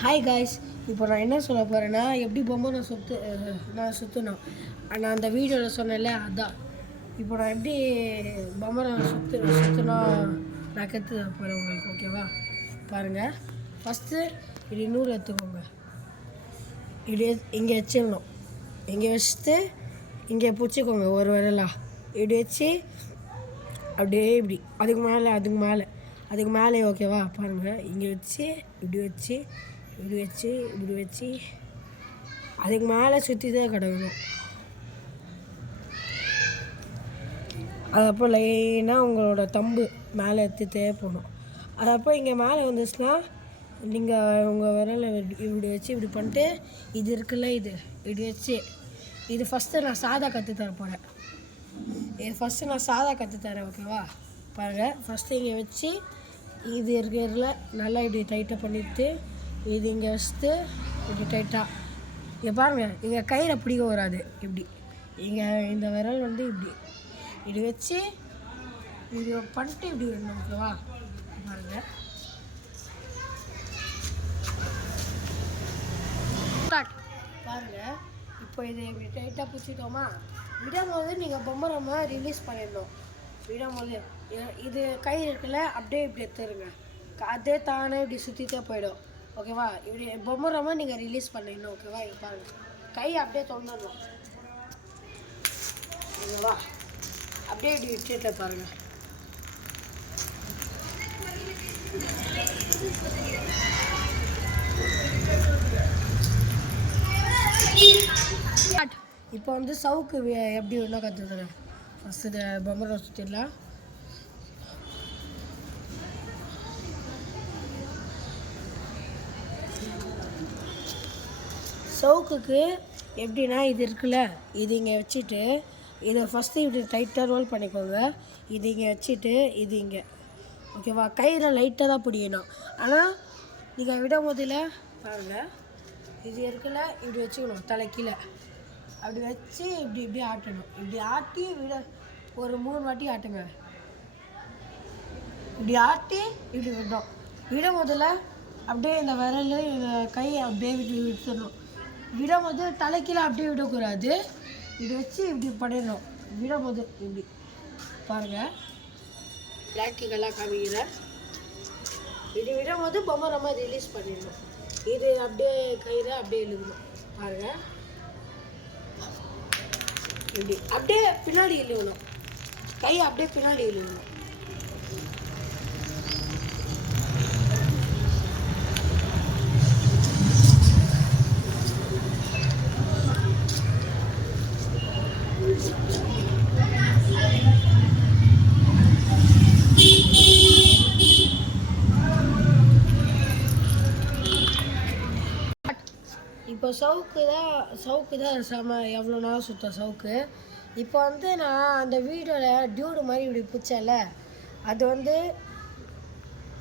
Hi guys. இப்போ நான் என்ன சொல்ல போகிறேன்னா, எப்படி பொம்மை நான் சுற்றணும் நான் அந்த வீடியோவில் சொன்னேன்ல, அதான் இப்போ நான் எப்படி பொம்மை சுற்றினா நான் கற்று போகிறேன் உங்களுக்கு. ஓகேவா? பாருங்கள். ஃபஸ்ட்டு இப்படி நூறு எடுத்துக்கோங்க. இப்படி இங்கே வச்சிடணும். இங்கே வச்சுட்டு இங்கே பிடிச்சிக்கோங்க ஒரு விரலா. இப்படி வச்சு அப்படியே இப்படி அதுக்கு மேலே ஓகேவா? பாருங்கள். இங்கே வச்சு இப்படி வச்சு அதுக்கு மேலே சுற்றி தான் கிடக்கணும். அதப்போ லைனாக உங்களோட தம்பு மேலே எடுத்துகிட்டே போகணும். அதப்போ இங்கே மேலே வந்துச்சுன்னா நீங்கள் உங்கள் விரலை இப்படி வச்சு இப்படி பண்ணிட்டு இது இருக்குல்ல, இது இப்படி வச்சு இது ஃபஸ்ட்டு நான் சாதா கற்றுத்தர போகிறேன். ஓகேவா? பாருங்கள். ஃபஸ்ட்டு இங்கே வச்சு இது இருக்கிறதுல நல்லா இப்படி டைட்டாக பண்ணிவிட்டு இது இங்கே வச்சுட்டு இப்படி டைட்டாக இங்கே பாருங்கள். இங்கே கையில் பிடிக்க வராது. இப்படி இங்கே இந்த விரல் இப்படி வச்சு இப்படி பண்ணிட்டு இப்படி விடணும். ஓகேவா? பாருங்கள். பாருங்கள். இப்போ இது இப்படி டைட்டாக பிடிச்சிட்டோமா, விடும்போது நீங்கள் பொம்மை ரிலீஸ் பண்ணிடணும். விடும்போது இது கை இருக்குல்ல, அப்படியே இப்படி எடுத்துருங்க. அதே தானே இப்படி சுற்றிட்டே போயிடும். ஓகேவா? இப்படி பொம்மை நீங்கள் ரிலீஸ் பண்ணிடணும். ஓகேவா? இங்கே பாருங்கள். கை அப்படியே தொண்டணும். ஓகேவா? அப்படியே இப்படி விட்டுட்டு பாருங்கள். இப்போ சவுக்கு எப்படி வேணால் கற்றுக்கிறேன். ஃபஸ்ட்டு பொம்மை சுற்றிடலாம். சவுக்குக்கு எப்படின்னா இது இருக்குல்ல, இது இங்கே வச்சுட்டு இதை ஃபஸ்ட்டு இப்படி டைட்டாக ரோல் பண்ணிக்கோங்க. இது இங்கே வச்சுட்டு இது இங்கே. ஓகேவா? கையில் லைட்டாக தான் பிடிக்கணும். ஆனால் நீங்கள் விடும் போதில் பாருங்கள், இது இருக்குல்ல, இப்படி வச்சுக்கணும். தலை கீழே அப்படி வச்சு இப்படி ஆட்டணும். இப்படி ஆட்டி ஒரு 3 வாட்டி ஆட்டுங்க. இப்படி ஆட்டி இப்படி விடும் போதில் அப்படியே இந்த விரல் இந்த கை அப்படியே விட்டுடணும். விடும்போது தலைக்கீழே அப்படியே விடக்கூடாது. இப்படி வச்சு இப்படி பண்ணிடணும். விடும்போது இப்படி பாருங்கள். ப்ராக்டிக்கலாக காமிக்கிறேன். இப்படி விடும்போது பொம்மை ரிலீஸ் பண்ணிடணும். இது அப்படியே கையில் அப்படியே இழுக்கணும். பாருங்கள். இப்படி அப்படியே பின்னாடி இழுக்கணும். கை அப்படியே பின்னாடி இழுக்கணும். இப்போ சவுக்கு தான் எவ்வளோ நாள் சுத்த சவுக்கு. இப்போ நான் அந்த வீடியோவில் டியூடு மாதிரி இப்படி பிடிச்சல, அது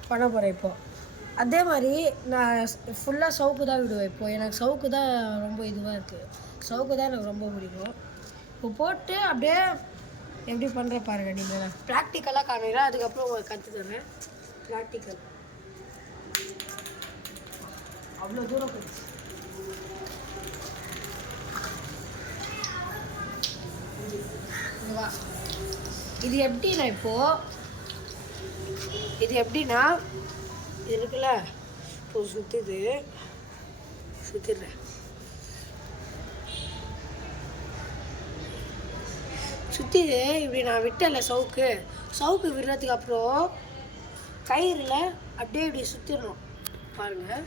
பண்ண போகிறேன். இப்போது அதே மாதிரி நான் ஃபுல்லாக சவுக்கு தான் விடுவேன். இப்போது எனக்கு சவுக்கு தான் ரொம்ப இதுவாக இருக்குது. சவுக்கு தான் எனக்கு ரொம்ப பிடிக்கும். இப்போ போட்டு அப்படியே எப்படி பண்ணுற பாருங்கள். நீங்கள் ப்ராக்டிக்கலாக காமிக்கிறேன், அதுக்கப்புறம் உங்களுக்கு கற்றுத்தரேன். ப்ராக்டிக்கல் அவ்வளோ தூரம் போயிடுச்சு. இது எப்படின்னா இது இருக்குல்ல, இப்போ சுற்றிடுறேன். சுற்றிது இப்படி நான் விட்டல சவுக்கு விடுறதுக்கு அப்புறம் கயிறில் அப்படியே இப்படி சுற்றிடணும். பாருங்கள்.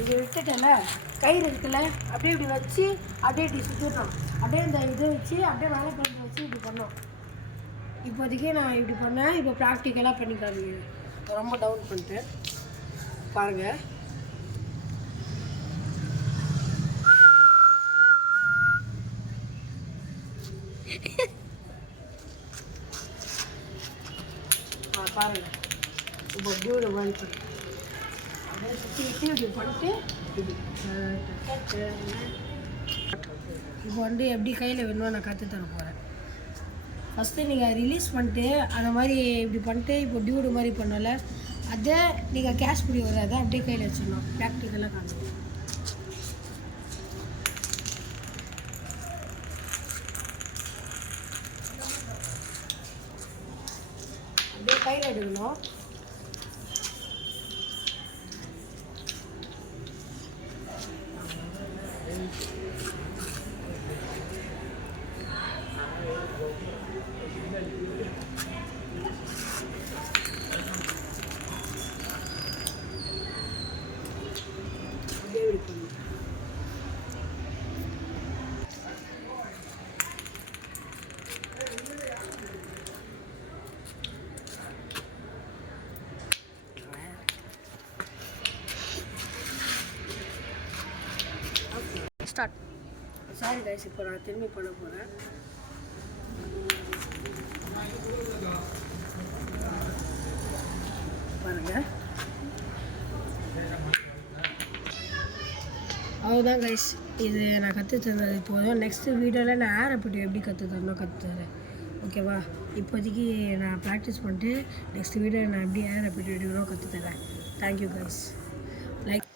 இது விட்டுட்டல, கயிறு இருக்குல்ல, அப்படியே இப்படி வச்சு அப்படியே இப்படி சுற்றிடணும். அப்படியே இந்த இதை வச்சு அப்படியே மேலே பண்ணி வச்சு இப்படி பண்ணோம். இப்போதைக்கு நான் இப்படி பண்ணேன். இப்போ ப்ராக்டிக்கலாக பண்ணி காமிக்கிறேன். ரொம்ப டவுன் பண்ணிட்டேன். பாருங்கள். பாருங்கள். இப்போ டியூட மாதிரி பண்ணி அப்படியே சுற்றிக்கிட்டு இப்படி பண்ணிட்டு இப்போ எப்படி கையில் வேணுமோ நான் கற்றுத்தர போகிறேன். ஃபஸ்ட்டு நீங்கள் ரிலீஸ் பண்ணிட்டு அந்த மாதிரி இப்படி பண்ணிட்டு இப்போ டியூடு மாதிரி பண்ணல அதை நீங்கள் கேஷ் பிடி வராத அப்படியே கையில் வச்சிடணும். ப்ராக்டிக்கலாக காணும். அப்படியே கையில் எடுக்கணும். ஸ்டார்ட். சாரி கைஸ், இப்போ நான் திரும்பி பண்ண போகிறேன். பாருங்கள், அவ்வளோதான் கைஸ். இது நான் கற்று தந்தது போதும். நெக்ஸ்ட்டு வீடியோவில் நான் ஏர் அப்படி எப்படி கற்று தரணும் கற்று தரேன். ஓகேவா? இப்போதைக்கு நான் ப்ராக்டிஸ் பண்ணிட்டு நெக்ஸ்ட் வீடியோவில் நான் எப்படி ஏர் அப்படி எடுக்கணும் கற்று தரேன். Thank you guys. லைக்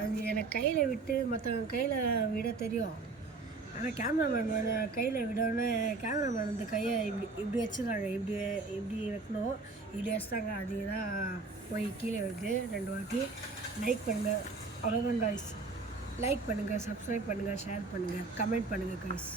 அது எனக்கு கையில் விட்டு மற்றவங்க கையில் விட தெரியும். ஆனால் கேமராமேன் கையில் விடவுடனே கேமராமேன் வந்து கையை இப்படி வச்சுருக்காங்க. இப்படி வைக்கணும், இப்படி வச்சுட்டாங்க. அதுதான் போய் கீழே வருது 2 வாட்டி. லைக் பண்ணுங்கள். அவ்வளோதான் கைஸ். லைக் பண்ணுங்கள், சப்ஸ்கிரைப் பண்ணுங்கள், ஷேர் பண்ணுங்கள், கமெண்ட் பண்ணுங்கள் கைஸ்.